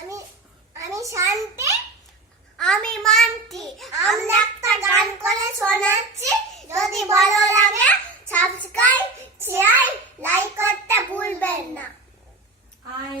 আমি আমি শান্তি আমি মানতি আমরা একটা গান করে শোনাচ্ছি। যদি ভালো লাগে সাবস্ক্রাইব শেয়ার লাইক করতে ভুলবেন না। আই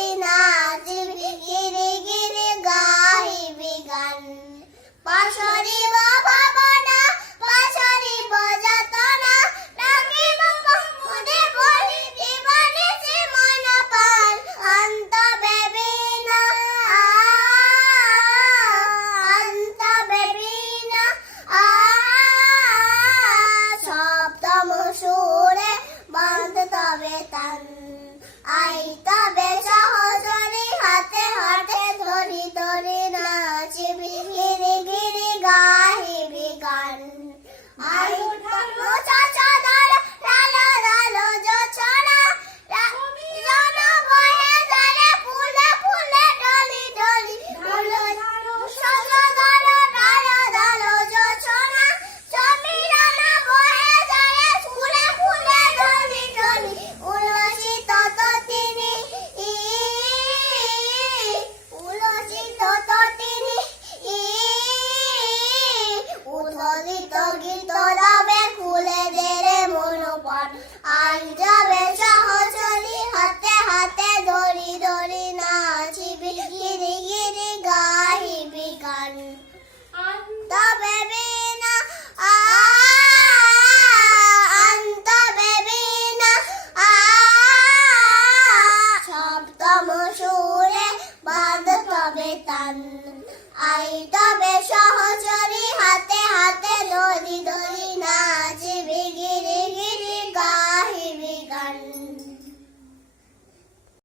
তবে তান আই তবে আঞ্জবে সহচরি, হাতে হাতে ধরি ধরি নাচিবি, গিরি গিরি গাইবি গান। তবে বিনা আন্ত সপ্তম সুরে বাঁধ তবে তান। আই তবে